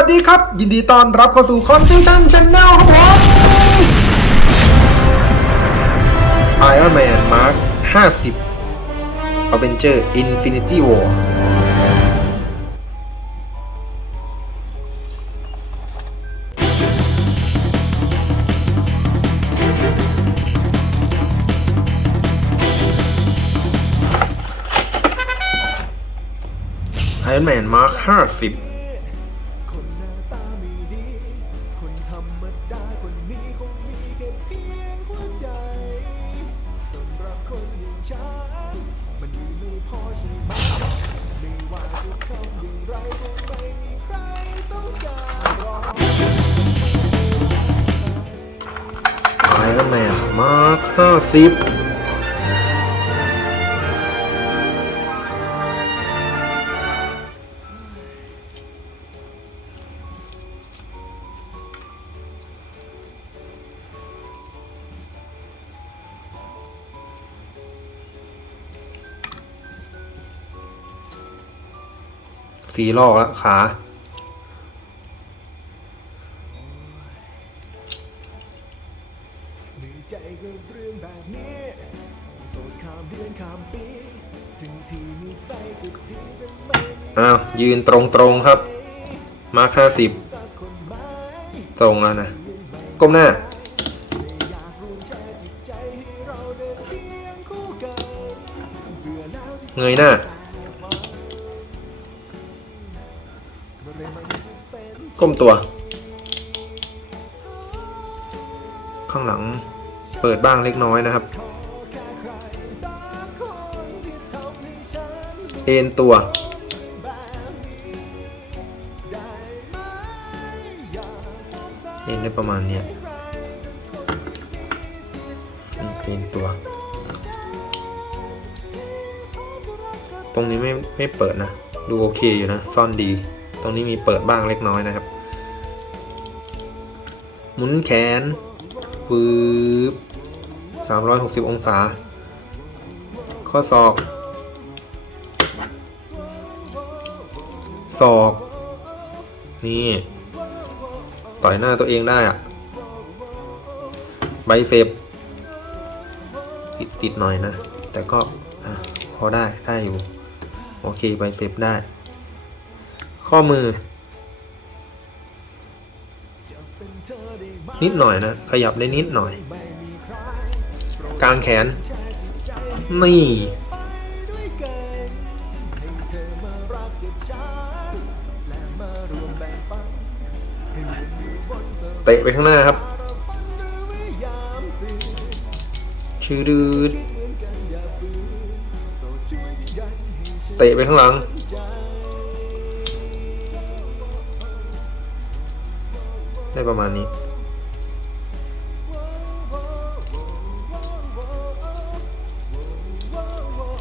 วัสดีครับ ยินดีต้อนรับเข้าสู่คอนเทนต์ชันแนลครับผมไอรอนแมนมาร์ค50 Avenger Infinity War ไอรอนแมนมาร์ค50 ไม่พอะทำไรคงไม่มีใครต้องการรอไอรอนแมนมาร์คห้าสิบ สี่ลอกแล้วขาอยใจกับเรื่องแบบนี้โสดข้ามเดือนข้ามปีถึงที่มีใจก็ดีแต่ไม่มีอ้าวยืนตรงตรงๆครับ มาร์คห้าสิบสักคนไหมตรงแล้วนะ ก้มหน้า อยากรวมแชร์จิตใจให้เราเดินเคียงคู่กันเบื่อแล้วที่เงยหน้า ก้มตัว ข้างหลังเปิดบ้างเล็กน้อยนะครับ เอ็นตัว เอ็นได้ประมาณเนี้ยเอ็นตัว ตรงนี้ไม่ไม่เปิดนะ ดูโอเคอยู่นะ ซ่อนดี ตรงนี้มีเปิดบ้างเล็กน้อยนะครับ หมุนแขนปื๊บ360 องศา ข้อศอก ศอก นี่ ต่อยหน้าตัวเองได้อะไบเซปติดติดหน่อยนะ แต่ก็อพอได้ ได้อยู่ โอเคไบเซปได้ ข้อมือ นิดหน่อยนะ ขยับได้นิดหน่อย กลางแขน นี่เตะไปข้างหน้าครับชื่อดืดเตะไปข้างหลัง ได้ประมาณนี้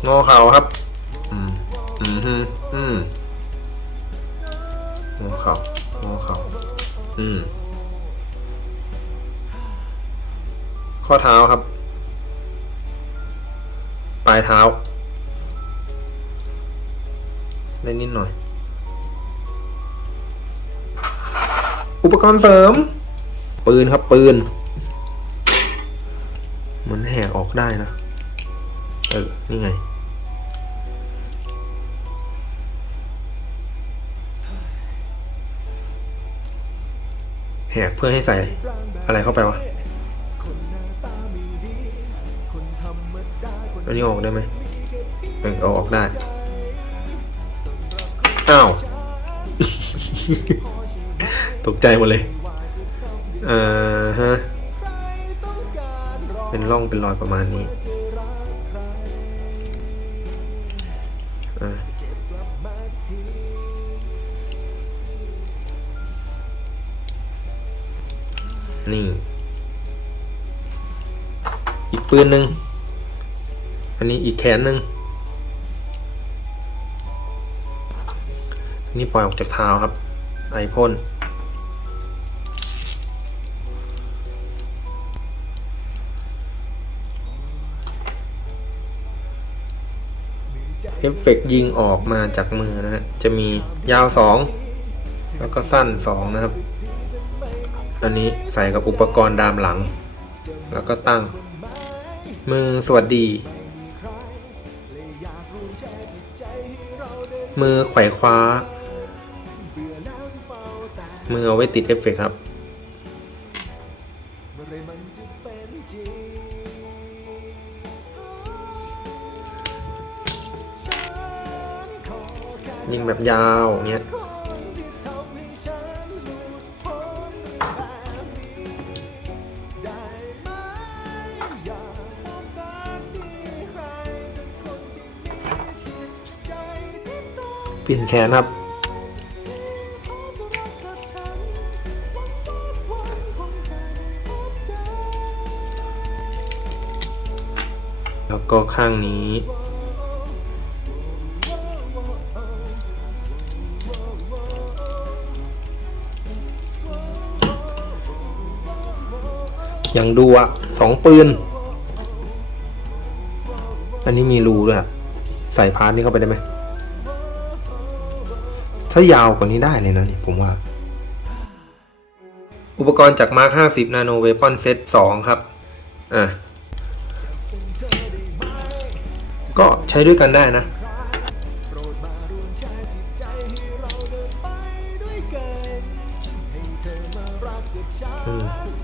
งอเข่าครับ อืม อืมอืมงอเข่างอเข่าอืม ข้อเท้าครับ ปลายเท้าได้นิดหน่อย อุปกรณ์เสริม ปืนครับปืนเหมือนแหกออกได้นะ เออ นี่ไง แหกเพื่อให้ใส่ อะไรเข้าไปวะนี่อันนี้ออกได้ไหมเออเอาออกได้ อ้าว ตกใจหมดเลยอ่าฮะเป็นร่องเป็นรอยประมาณนี้อ่านี่ อีกปืนหนึ่งอันนี้อีกแขนหนึ่งนนี้ปล่อยออกจากเท้าครับ ไอพ่น เอฟเฟกต์ยิงออกมาจากมือนะฮะจะมียาวสองแล้วก็สั้นสองนะครับ อันนี้ใส่กับอุปกรณ์ดามหลัง แล้วก็ตั้ง มือสวัสดี มือไขว่คว้า มือเอาไว้ติดเอฟเฟกต์ครับ นที่มีจิตใจที่ต้องเปลี่ยนแขนครับแล้วก็ข้างนี้ อย่างดูอะสองปืน อันนี้มีรูด้วยใส่พาร์ทนี้เข้าไปได้ไหม ถ้ายาวกว่านี้ได้เลยนะนี่ผมว่า อุปกรณ์จาก Mark 50 Nano Weapon Set 2 ครับ อะ ก็ใช้ด้วยกันได้นะโป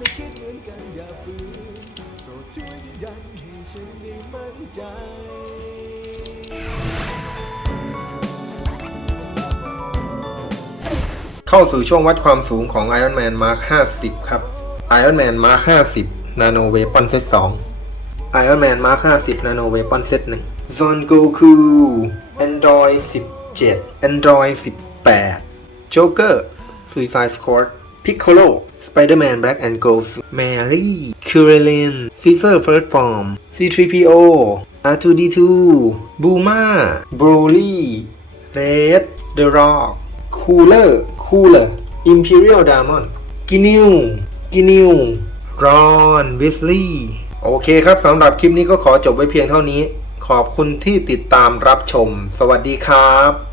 ถ้าเธอคิดเหมือนกันอย่าฝืนโปรดช่วยยืนยันให้ฉันได้มั่นใจเข้าสู่ช่วงวัดความสูงของ Iron Man Mark 50 ครับ Iron Man Mark 50 Nano Weapon Set 2 Iron Man Mark 50 Nano Weapon Set 1 Son Goku Android 17 Android 18 Joker Suicide Squad พิคโคโลสไปเดอร์แมนแบล็กแอนด์โกลส์แมรี่คิวเรลินฟิเซอร์เฟิร์สฟอร์ม C3PO R2D2 บูมาบรูลี่เรดเดอะร็อกคูลเลอร์คูลเลอร์อิมพีเรียลดามอนกินิวกินิวรอนวิสลีย์โอเคครับสำหรับคลิปนี้ก็ขอจบไว้เพียงเท่านี้ ขอบคุณที่ติดตามรับชม สวัสดีครับ